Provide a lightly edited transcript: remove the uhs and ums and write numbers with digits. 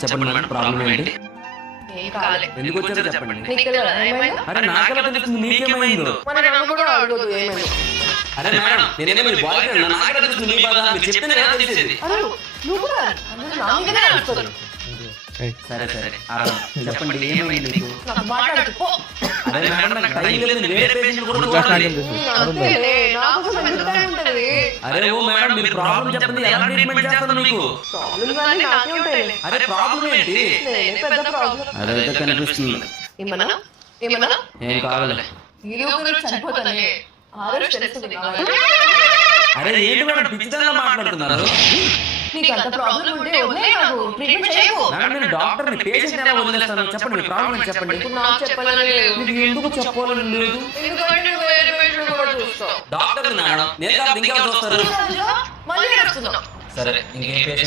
చెప్పండి madam, problem ఏంటి? ఏం కాలే. ఎందుకు వచ్చారో చెప్పండి. నీకు తెలియదా ఏమైందో? అరే నాకెలా తెలుస్తుంది మీకేమైందో? మరి నన్ను కూడా అడగదు ఏమైందో. అరే మేడం, నేనేమో మీ బాయ్ ఫ్రెండ్, నాకెలా తెలుస్తుంది మీ బాధ? మీరు చెప్తేనే కదా తెలిసేది. అరే నువ్వు కూడా అందరూ నా మీదనే అడుగుతారు. సరే సరే చెప్పండి, ఏమైంది మీకు? నాకు మాట్లాడకు పో. అరే మేడం, నాకు టైం లేదు, నేను వేరే పేషెంట్ కూడా చూడాలి. అంతేలే, నా కోసం ఎందుకు టైం ఉంటది? అరే ఓ మేడం, మీరు ప్రాబ్లం చెప్పండి, ఎలా ట్రీట్మెంట్ చేస్తాను మీకు? ప్రాబ్లమ్స్ అన్నీ నాకే ఉంటాయిలే. అరే ప్రాబ్లం ఏంటి? నేనే పెద్ద ప్రాబ్లం. అదే అయితే కనిపిస్తుంది. ఏమన్నా ఏమన్నా ఏం కావాలి? ఈ రోజు చనిపోతానే ఆరోగ్యం తెలుస్తుంది కావాలి. అరే ఏంటి మేడం, పిచ్చిదానిలా మాట్లాడుతున్నారు? నీకు అంత ప్రాబ్లం ఉంటే వదిలే, నాకు ట్రీట్మెంట్ చేయకు. మేడం, నేను డాక్టర్ని, పేషెంట్ ఎలా వదిలేస్తాను? చెప్పండి, మీ ప్రాబ్లం ఏంటి చెప్పండి. ఇప్పుడు నాకు చెప్పాలని లేదు. మీకు ఎందుకు చెప్పాలని లేదు? ఎందుకంటే వేరే పేషెంట్ కూడా చూస్తావు. డాక్టర్ మేడం, నేను కాదు ఇంకెవరు చూస్తారు? మళ్ళీ వస్తున్నావు. సరే ఇంకే